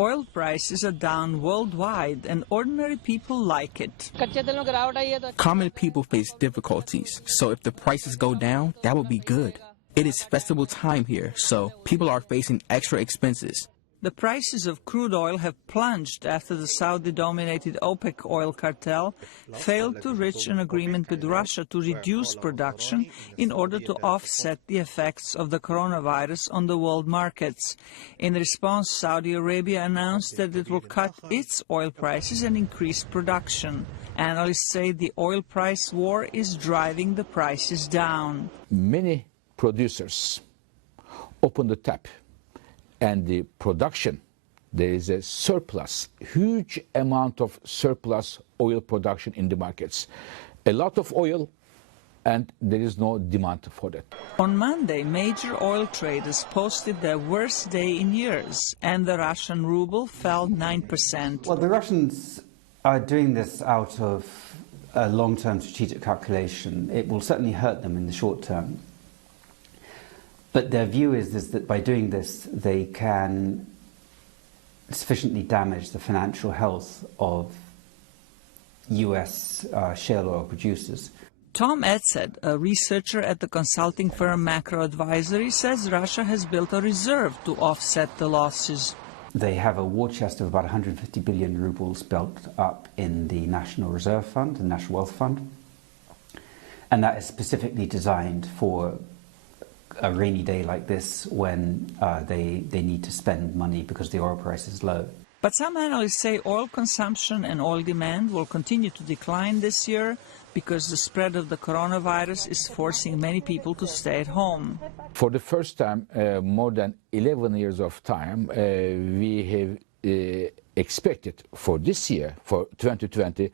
Oil prices are down worldwide and ordinary people like it. Common people face difficulties, so if the prices go down, that would be good. It is festival time here, so people are facing extra expenses. The prices of crude oil have plunged after the Saudi-dominated OPEC oil cartel failed to reach an agreement with Russia to reduce production in order to offset the effects of the coronavirus on the world markets. In response, Saudi Arabia announced that it will cut its oil prices and increase production. Analysts say the oil price war is driving the prices down. Many producers open the tap. And the production, there is a surplus, huge amount of surplus oil production in the markets. A lot of oil, and there is no demand for that. On Monday, major oil traders posted their worst day in years, and the Russian ruble fell 9%. Well, the Russians are doing this out of a long-term strategic calculation. It will certainly hurt them in the short term. But their view is that by doing this, they can sufficiently damage the financial health of US shale oil producers. Tom Edsed, a researcher at the consulting firm Macro Advisory, says Russia has built a reserve to offset the losses. They have a war chest of about 150 billion rubles built up in the National Reserve Fund, the National Wealth Fund. And that is specifically designed for a rainy day like this when they need to spend money because the oil price is low. But some analysts say oil consumption and oil demand will continue to decline this year because the spread of the coronavirus is forcing many people to stay at home. For the first time, more than 11 years of time, we have expected for this year, for 2020,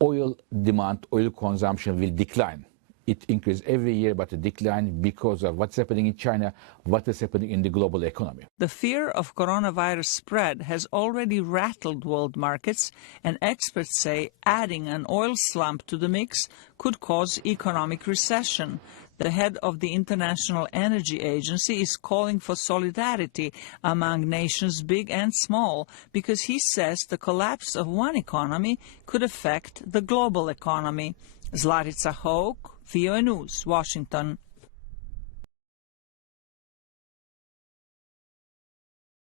oil demand, oil consumption will decline. It increases every year, but a decline because of what's happening in China, what is happening in the global economy. The fear of coronavirus spread has already rattled world markets, and experts say adding an oil slump to the mix could cause economic recession. The head of the International Energy Agency is calling for solidarity among nations big and small because he says the collapse of one economy could affect the global economy. Zlatica Hoke, VOA News, Washington.